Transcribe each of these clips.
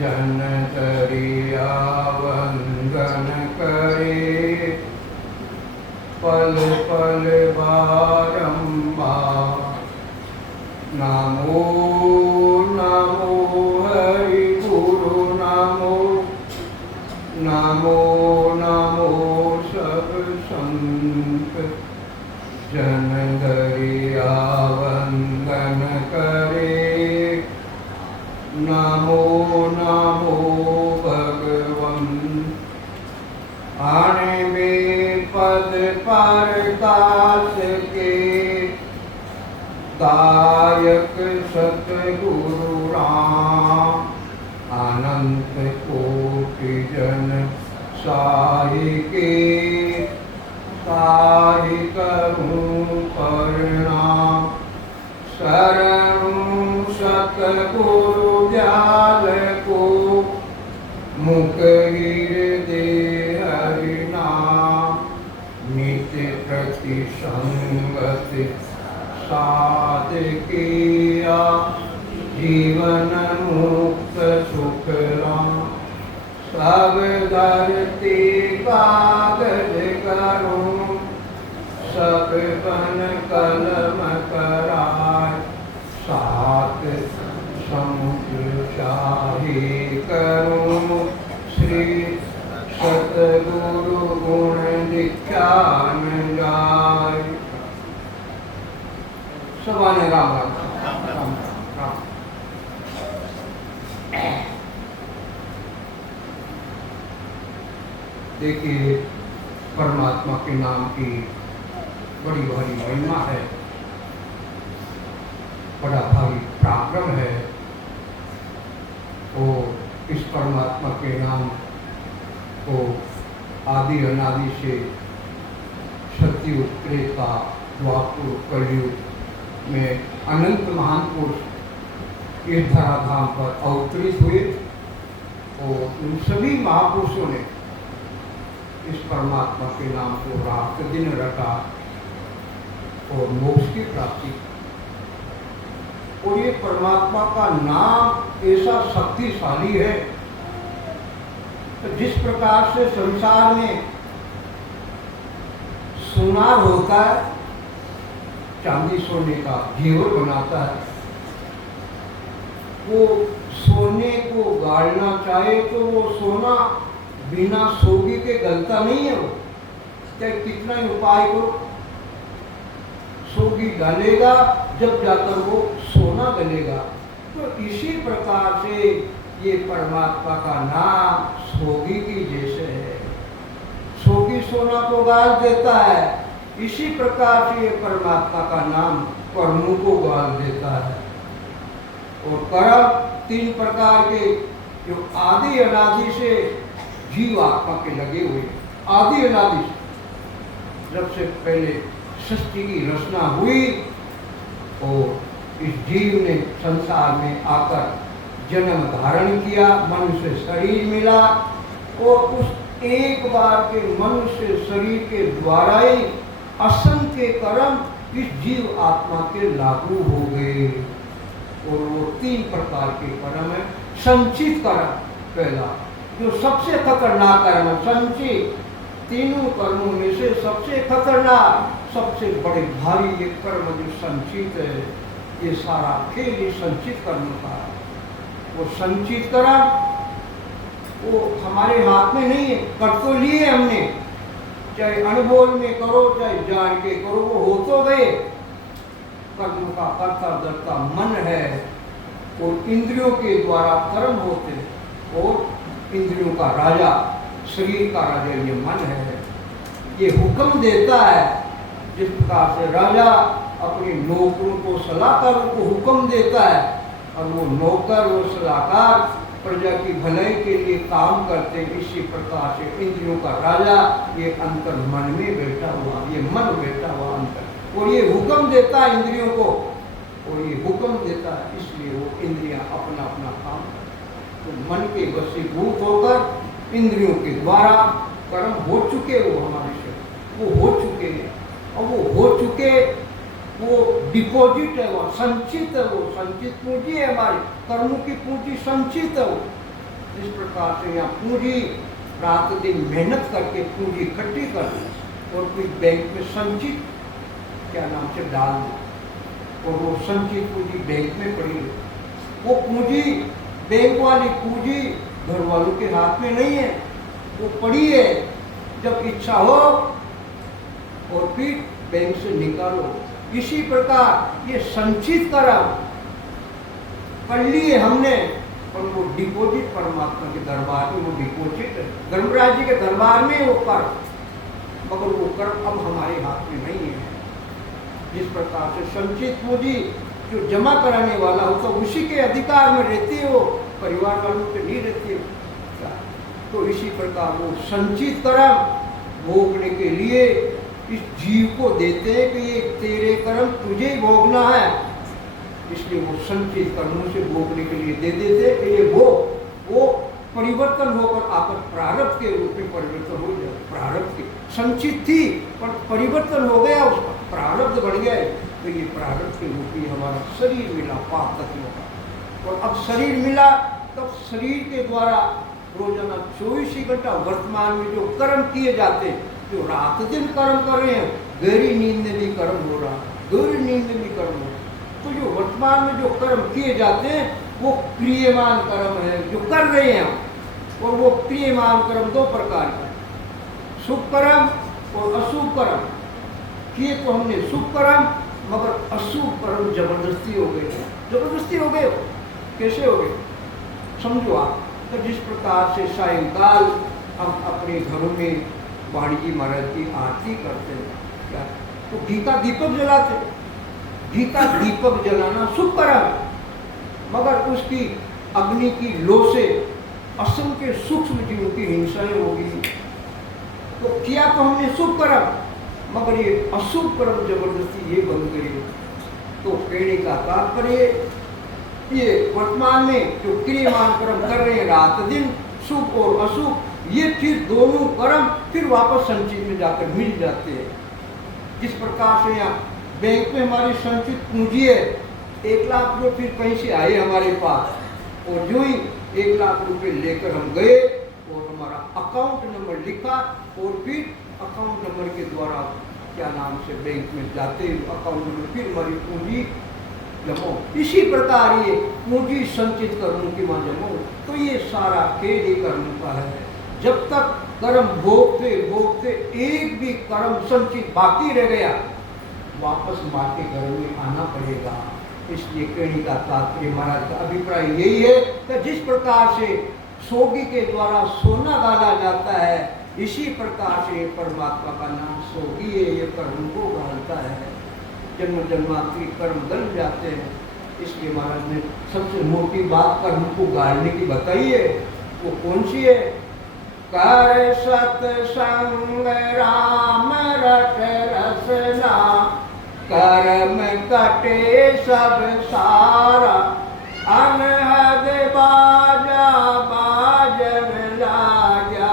जन दरिया वंदन करे, पल पल बारंबार। नमो नमो हरि गुरु नमो, नमो नमो सब संत। जन दरिया वंदन करे, नमो नमो भगवन। आने में पद परकाश के, दायक सतगुरु राम। अनंत कोटि जन साहि के, साहि करूं प्रणाम। शरणु सतगुरु दयाल को, मुख हृदय हरि नाम। नित्य प्रति संगति साध किया, जीवन मुक्त सुख राम। सब धरती कागज करूं, सब बन कलम कराय। सात समुद्र शाही करूं, श्री सतगुरु गुण दीक्षा में जाय। सवाने राम राम राम राम राम। देखिए, परमात्मा के नाम की बड़ी भारी महिमा है, बड़ा भारी पराक्रम है। वो इस परमात्मा के नाम को आदि अनादि से सतयुग, त्रेता, द्वापर, कलयुग में अनंत महान पुरुष इस धराधाम पर अवतरित हुए और उन सभी महापुरुषों ने इस परमात्मा के नाम को रात दिन रटा और मोक्ष की प्राप्ति। और ये परमात्मा का नाम ऐसा शक्तिशाली है, तो जिस प्रकार से संसार में सोनार होता है, चांदी सोने का घेवर बनाता है, वो सोने को गाड़ना चाहे तो वो सोना बिना सोगी के गलता नहीं है। वो चाहे कितना ही उपाय करो, सोगी डालेगा जब जाकर वो सोना गलेगा। तो इसी प्रकार से ये परमात्मा का नाम सोगी की जैसे है। सोगी सोना को गाल देता है, इसी प्रकार से ये परमात्मा का नाम कर्मों को गाल देता है। और कर्म तीन प्रकार के, जो आदि अनादि से जीव आत्मा के लगे हुए, आदि अनादि से जब से पहले सृष्टि की रचना हुई और इस जीव ने संसार में आकर जन्म धारण किया, मनुष्य शरीर मिला और उस एक बार के मनुष्य शरीर के द्वारा ही असंख्य कर्म इस जीव आत्मा के लागू हो गए। और वो तीन प्रकार के कर्म है। संचित कर्म पहला, जो सबसे खतरनाक कर्म है, संचित। तीनों कर्मों में से सबसे खतरनाक, सबसे बड़े भारी ये कर्म जो संचित है, ये सारा खेल ही संचित कर्म का है। वो संचित कर्म वो हमारे हाथ में नहीं है, कर तो लिए हमने, चाहे अनबोल में करो चाहे जान के करो, वो हो तो गए। कर्म का कर्ता धर्ता मन है और इंद्रियों के द्वारा कर्म होते हैं। और इंद्रियों का राजा, शरीर का राजा ये मन है। ये हुक्म देता है, जिस प्रकार से राजा अपने नौकरों को सलाहकार को हुक्म देता है और वो नौकर वो सलाहकार प्रजा की भलाई के लिए काम करते हैं। इसी प्रकार से इंद्रियों का राजा ये अंतर मन में बैठा हुआ, ये मन बैठा हुआ अंतर, और ये हुक्म देता है इंद्रियों को, और ये हुक्म देता है, इसलिए वो इंद्रियां अपना अपना काम करती। तो मन के वशीभूत होकर इंद्रियों के द्वारा कर्म हो चुके, वो हमारे से वो हो चुके हैं। और वो हो चुके, वो डिपॉजिट है, वो संचित है, वो संचित पूंजी है हमारी, कर्मों की पूंजी संचित है। इस प्रकार से यहाँ पूंजी रात दिन मेहनत करके पूंजी इकट्ठी कर और कोई बैंक में संचित क्या नाम से डाल दे और वो संचित पूंजी बैंक में पड़ी है। वो पूंजी बैंक वाली पूंजी घर वालों के हाथ में नहीं है, वो पड़ी है। जब इच्छा हो और फिर बैंक से निकालो। इसी प्रकार ये संचित कर लिए हमने और वो डिपॉजिट परमात्मा के दरबार में, वो डिपॉजिट धर्मराज जी के दरबार में वो कर, मगर वो कर अब हमारे हाथ में नहीं है। जिस प्रकार से संचित पूंजी जो जमा कराने वाला होता उसी के अधिकार में रहती है, वो परिवार वालों पे नहीं रहती है। तो इसी प्रकार वो संचित कर्म भोगने के लिए इस जीव को देते हैं कि ये तेरे कर्म तुझे ही भोगना है, इसलिए वो संचित कर्मों से भोगने के लिए दे देते कि ये वो परिवर्तन होकर आकर प्रारब्ध के रूप में परिवर्तन हो जाए। प्रारब्ध की संचित थी पर परिवर्तन हो गया, उसका प्रारब्ध बढ़ गया, तो ये प्रारब्ध के रूप में हमारा शरीर मिला पाप तत्वों का। और अब शरीर मिला तब शरीर के द्वारा रोजाना 24 ही घंटा वर्तमान में जो कर्म किए जाते, जो रात दिन कर्म कर रहे हैं, गहरी नींद में भी कर्म हो रहा, गहरी नींद में भी कर्म हो रहा। तो जो वर्तमान में जो कर्म किए जाते हैं वो क्रियमान कर्म है जो कर रहे हैं। और वो क्रियमान कर्म दो प्रकार के, शुभ कर्म और अशुभ कर्म। किए तो हमने शुभ कर्म, मगर अशुभ कर्म जबरदस्ती हो गए। जबरदस्ती हो गए, कैसे हो गए समझो आप। तो जिस प्रकार से सायंकाल हम अपने घरों में वाणी जी महाराज की आरती करते हैं, क्या तो घी का दीपक जलाते। घी का दीपक जलाना शुभ कर्म, मगर उसकी अग्नि की लो से असंख्य सूक्ष्म जीवों की हिंसाएं होगी। तो किया तो हमने शुभ कर्म, मगर ये अशुभ कर्म जबरदस्ती ये बंद करिए। तो कहने का तात्पर्य ये वर्तमान में जो क्रियमान कर्म कर रहे हैं रात दिन, शुभ और अशुभ, ये फिर दोनों कर्म फिर वापस संचित में जाकर मिल जाते हैं। जिस प्रकार से यहाँ बैंक में हमारी संचित पूंजी है 1 लाख रुपये, फिर कहीं से आए हमारे पास, और जो ही 1 लाख रुपये लेकर हम गए और हमारा अकाउंट नंबर लिखा और फिर अकाउंट नंबर के द्वारा क्या नाम से बैंक में जाते अकाउंट नंबर फिर हमारी पूंजी जमा। इसी प्रकार ये पूंजी संचित कर्मों की मां जमा। तो ये सारा खेल ही कर्मों का है। जब तक कर्म भोगते भोगते एक भी कर्म संचित बाकी रह गया, वापस माँ के घर में आना पड़ेगा। इसलिए कहने का तात्पर्य महाराज का अभिप्राय यही है कि जिस प्रकार से सोगी के द्वारा सोना गाला जाता है, इसी प्रकार से परमात्मा का नाम सोगी है, ये कर्म को गालता है। जन्म जन्मांतरी कर्म गल जाते हैं। इसलिए महाराज ने सबसे मोटी बात कर्म को गालने की बताई है। वो कौन सी है? कर सत्संग राम रट रसना, कर्म कटे सब सारा, अनहद बाजा बाजन लाजा,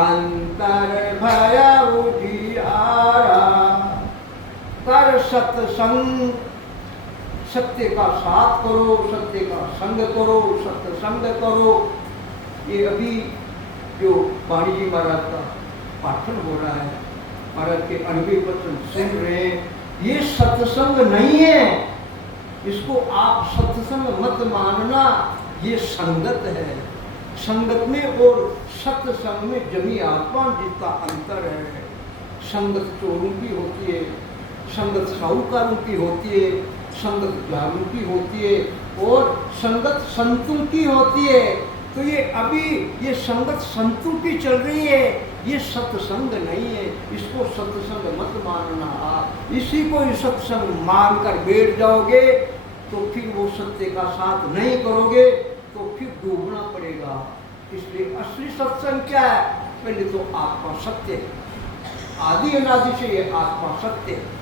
अंतर भय उजियारा। कर सत्संग, सत्य का साथ करो, सत्य का संग करो, सत्संग करो। ये अभी जो वाणी जी महाराज का पाठन हो रहा है, महाराज के अनुभवी वचन सुन रहे हैं, ये सत्संग नहीं है। इसको आप सत्संग मत मानना, ये संगत है। संगत में और सत्संग में जमी आसमान जितना अंतर है। संगत चोरों की होती है, संगत साहूकारों की होती है, संगत जारों की होती है और संगत संतों की होती है। तो ये अभी ये संगत संतों की चल रही है, ये सत्संग नहीं है। इसको सत्संग मत मानना। आप इसी को सत्संग मानकर बैठ जाओगे तो फिर वो सत्य का साथ नहीं करोगे तो फिर डूबना पड़ेगा। इसलिए असली सत्संग क्या है? पहले तो आत्मा सत्य है, आदि अनादि से ये आत्मा सत्य है।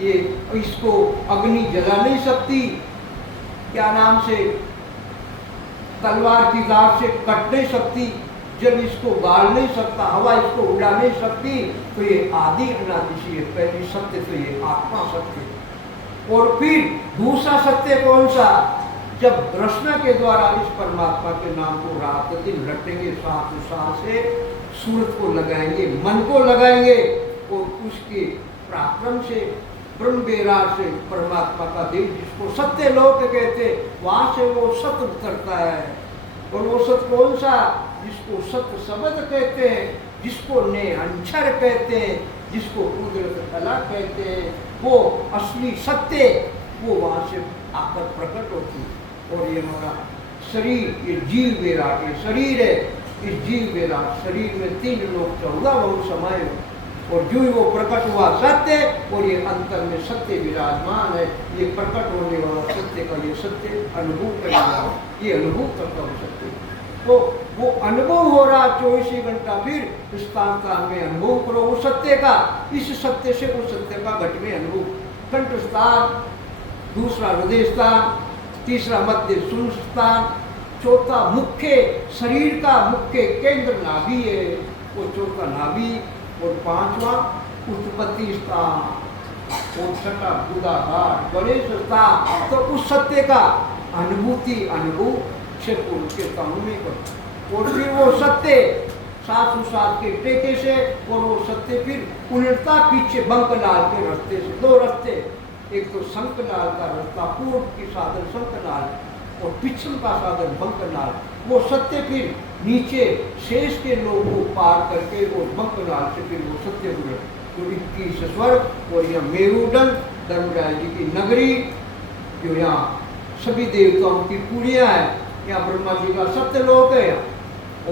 ये इसको अग्नि जला नहीं सकती, क्या नाम से तलवार की धार से कट नहीं सकती, जल इसको गाल नहीं सकता, हवा इसको उड़ा नहीं सकती। तो ये आदि अनादि से ये पहली सत्य, तो ये आत्मा सत्य। और फिर दूसरा सत्य कौन सा? जब रचना के द्वारा इस परमात्मा के नाम को रात दिन रटेंगे, साथ से सूरत को लगाएंगे, मन को लगाएंगे और उसके पराक्रम से ब्रह्म बेराज से परमात्मा का देव जिसको सत्य लोक कहते, वहां से वो सत्य उतरता है। और वो सत्य कौन सा? जिसको सत्य शब्द कहते हैं, जिसको ने अंशर कहते हैं, जिसको कुदरत अला कहते हैं, वो असली सत्य वो वहां से आकर प्रकट होती। और ये हमारा शरीर, ये जीव विराट, ये शरीर है, इस जीव विराट शरीर में 3 लोग 14 बहुत समय, और जो वो प्रकट हुआ सत्य, और ये अंतर में सत्य विराजमान है, ये प्रकट होने वाला सत्य का ये सत्य अनुभव करेगा, ये अनुभव करता हो सत्य। तो वो अनुभव हो रहा 24 घंटा, फिर स्थान स्थान में अनुभव करो वो सत्य का, इस सत्य से उस सत्य का घट में अनुभव। कंठ स्थान, दूसरा हृदय स्थान, तीसरा मध्य शून्य स्थान, चौथा मुख्य शरीर का मुख्य केंद्र नाभि है, वो चौथा नाभि, और 5वां उत्पत्ति स्थान, और छठा बुधाघाट गणेश स्थान। तो उस सत्य का अनुभूति अनुभव से पुरुष के कानून में करो, और फिर वो सत्य साथ के टेके से, और वो सत्य फिर उलटता पीछे बंकलाल के रास्ते से। 2 रास्ते, एक तो शंकनाल का रास्ता, पूर्व की साधन शंकनाल और पिछम का साधन बंकनाल। वो सत्य फिर नीचे शेष के लोग को पार करके और बंकनाल से फिर वो सत्य गुरु जो 21 स्वर्ग, और यहाँ मेरुदंड धर्मराज जी की नगरी, जो यहाँ सभी देवताओं की पुड़िया है, यहाँ ब्रह्मा जी का सत्य लोक है,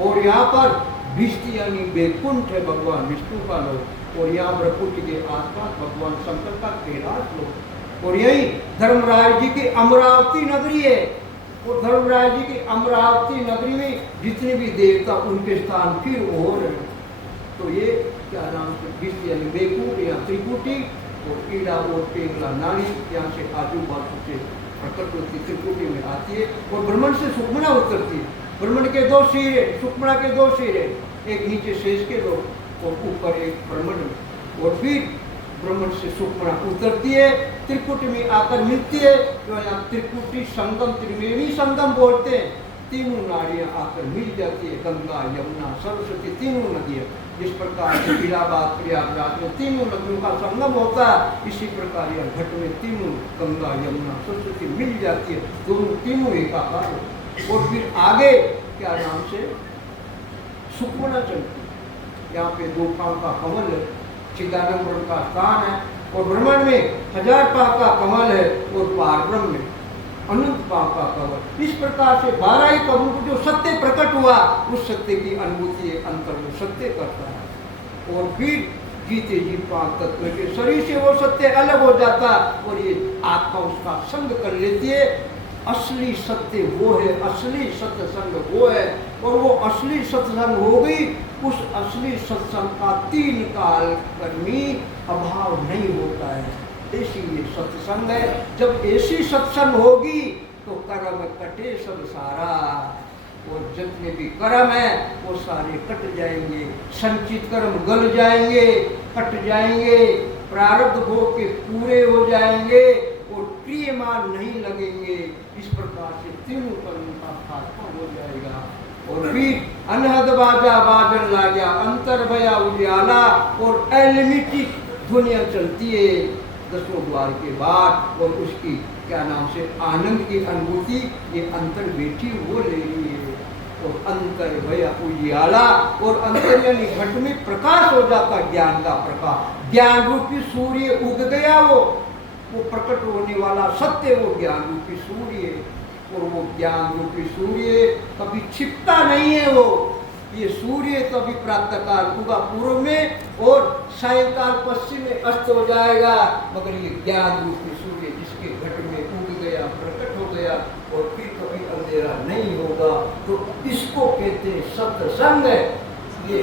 और यहाँ पर विष्टि यानी बैकुंठ है भगवान विष्णु का लोक, और यहाँ ब्रह्मपुत्र के आसपास भगवान शंकर का कैलाश लोक, और यही धर्मराज जी की अमरावती नगरी है। और धर्मराज जी की अमरावती नगरी में जितने भी देवता उनके स्थान फिर और है। तो ये क्या नाम से विष्टि यानी बैकुंठ या त्रिकुटी, और ईड़ा और पेंगला नाड़ी यहाँ से आजू बाजू से प्रकट होती त्रिकुटी में आती है, और ब्रह्मण से सुखमना उतरती है। ब्रह्मण के 2 सिर है, सुखमना के 2 सिर है, एक नीचे शेष के 2 और ऊपर एक ब्रह्मण में, और फिर ब्रह्मण से सुखमना उतरती है, त्रिकुटी में आकर मिलती है, जो यहाँ त्रिकुटी संगम, त्रिवेणी संगम बोलते हैं। 3 नाड़ियाँ आकर मिल जाती है, गंगा यमुना सरस्वती 3 नदियाँ। जिस प्रकार से इलाहाबाद प्रयागराज में 3 नदियों का संगम होता है, इसी प्रकार यह घट में 3 गंगा यमुना सरस्वती मिल जाती है, दोनों 3 एकाकार। और फिर आगे क्या नाम से सुखमना चलती है, यहाँ पे 2 पांव का कमल है, चिदानंद का स्थान है, और ब्रह्मांड में 1000 पांव का कमल है, और पार ब्रह्म में अनंत पांव का कमल। इस प्रकार से 12 ही कमल को जो सत्य प्रकट हुआ, उस सत्य की अनुभूति अंतर में सत्य करता है। और फिर जीते जी 5 तत्व के शरीर से वो सत्य अलग हो जाता, और ये आत्मा उसका संग कर लेती है। असली सत्य वो है, असली सत्संग वो है, और वो असली सत्संग हो गई, उस असली सत्संग का 3 काल कर्मी अभाव नहीं होता है। ऐसी ये सत्संग है। जब ऐसी सत्संग होगी तो कर्म कटे सब सारा, और जितने भी कर्म है वो सारे कट जाएंगे, संचित कर्म गल जाएंगे, कट जाएंगे, प्रारब्ध भोग के पूरे हो जाएंगे, और क्रियमान नहीं लगेंगे। इस प्रकार से 3 कर्म का खात्मा हो जाएगा। और फिर अनहद बाजा बाजन ला गया, अंतर भया उजियाला, और अनलिमिटेड दुनिया चलती है 10वें द्वार के बाद, और उसकी क्या नाम से आनंद की अनुभूति ये अंतर बैठी वो ले रही है। और अंतर भया उजियाला, और अंतर यानी घट में प्रकाश हो जाता, ज्ञान का प्रकाश, ज्ञान रूपी सूर्य उग गया, वो प्रकट होने वाला सत्य, वो ज्ञान रूपी सूर्य है। और वो ज्ञान रूपी सूर्य कभी छिपता नहीं है, वो ये सूर्य कभी प्रातः काल उगा पूर्व में, और सायंकाल पश्चिम में अस्त हो जाएगा, मगर ये ज्ञान रूपी सूर्य जिसके घट में उग गया, प्रकट हो गया, और फिर कभी अंधेरा नहीं होगा। तो इसको कहते हैं सत्संग। ये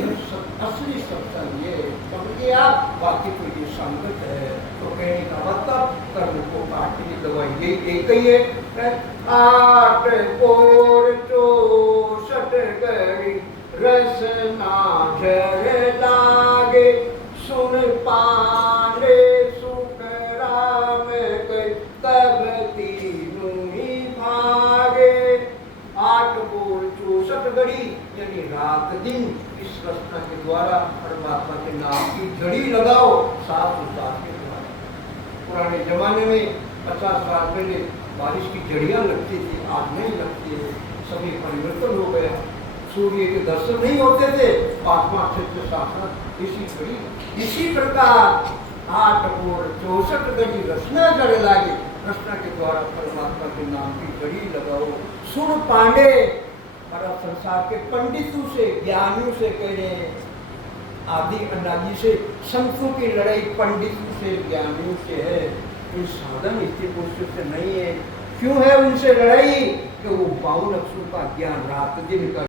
असली सत्संग ये क्योंकि आप बाकी तो ये संगत है। तो कहने का मतलब कर्म को काटने की दवाई यही एक ही है। 8 कोर 64 गरी रसना झर लागे, सुन पांडे सुख राम गई, तब तीनों ही भाई टकोर 64 घड़ी यानी रात दिन इस रचना के द्वारा परमात्मा के नाम की झड़ी लगाओ, साथ उतार के द्वारा। पुराने जमाने में 50 साल पहले बारिश की झड़ियाँ लगती थी, आज नहीं लगती है, सभी परिवर्तन हो गया। सूर्य के दर्शन नहीं होते थे, 5-5, 6-6, 7-7 इसी घड़ी। इसी प्रकार 8 टकोर 64 घड़ी रचना जड़ लागे, रचना के द्वारा परमात्मा के नाम की जड़ी लगाओ। सुन पांडे बड़ा संसार के पंडितों से, ज्ञानियों से कह रहे हैं, आदि अनादि से संतों की लड़ाई पंडितों से, ज्ञानियों से है, कोई साधन स्थिति पुरुषों से नहीं है। क्यों है उनसे लड़ाई? कि वो 52 अक्षरों का ज्ञान रात दिन कर